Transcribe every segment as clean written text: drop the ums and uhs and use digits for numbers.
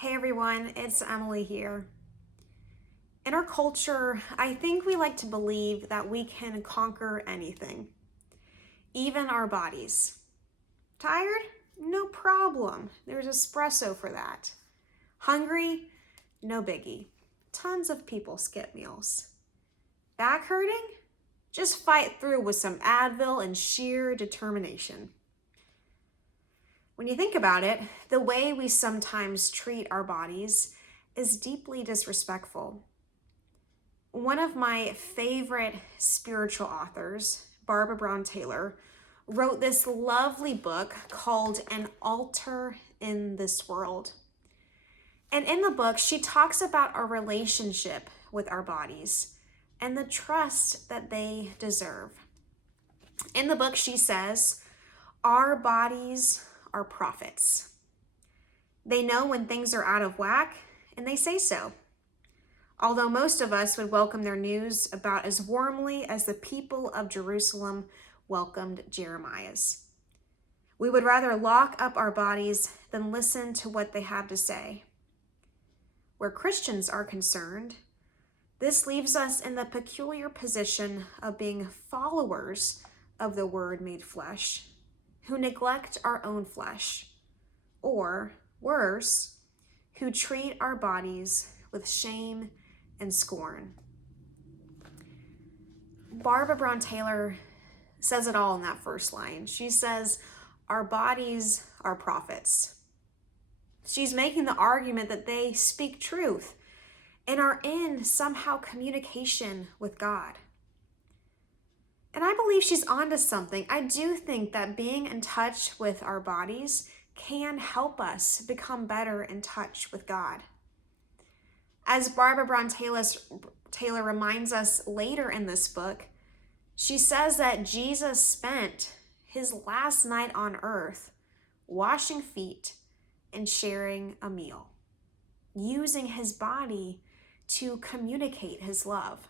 Hey everyone, it's Emily here. In our culture, I think we like to believe that we can conquer anything, even our bodies. Tired? No problem. There's espresso for that. Hungry? No biggie. Tons of people skip meals. Back hurting? Just fight through with some Advil and sheer determination. When you think about it, the way we sometimes treat our bodies is deeply disrespectful. One of my favorite spiritual authors, Barbara Brown Taylor, wrote this lovely book called An Altar in This World. And in the book, she talks about our relationship with our bodies and the trust that they deserve. In the book, she says, our bodies are prophets. They know when things are out of whack, and they say so. Although most of us would welcome their news about as warmly as the people of Jerusalem welcomed Jeremiah's. We would rather lock up our bodies than listen to what they have to say. Where Christians are concerned, this leaves us in the peculiar position of being followers of the Word made flesh, who neglect our own flesh, or worse, who treat our bodies with shame and scorn. Barbara Brown Taylor says it all in that first line. She says, our bodies are prophets. She's making the argument that they speak truth and are in somehow communication with God. And I believe she's onto something. I do think that being in touch with our bodies can help us become better in touch with God. As Barbara Brown Taylor reminds us later in this book, she says that Jesus spent his last night on earth washing feet and sharing a meal, using his body to communicate his love.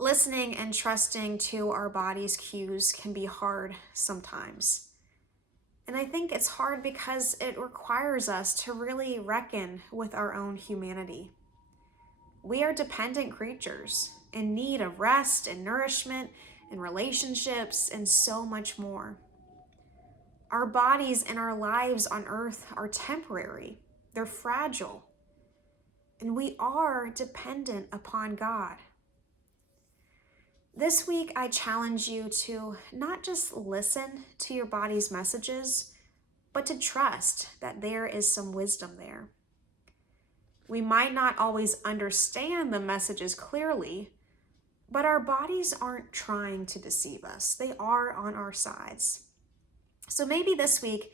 Listening and trusting to our body's cues can be hard sometimes. And I think it's hard because it requires us to really reckon with our own humanity. We are dependent creatures in need of rest and nourishment and relationships and so much more. Our bodies and our lives on earth are temporary. They're fragile. And we are dependent upon God. This week, I challenge you to not just listen to your body's messages, but to trust that there is some wisdom there. We might not always understand the messages clearly, but our bodies aren't trying to deceive us. They are on our sides. So maybe this week,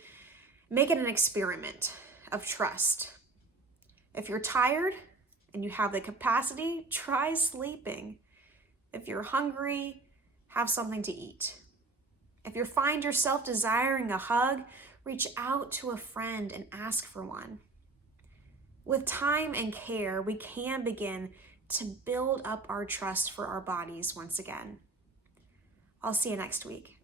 make it an experiment of trust. If you're tired and you have the capacity, try sleeping. If you're hungry, have something to eat. If you find yourself desiring a hug, reach out to a friend and ask for one. With time and care, we can begin to build up our trust for our bodies once again. I'll see you next week.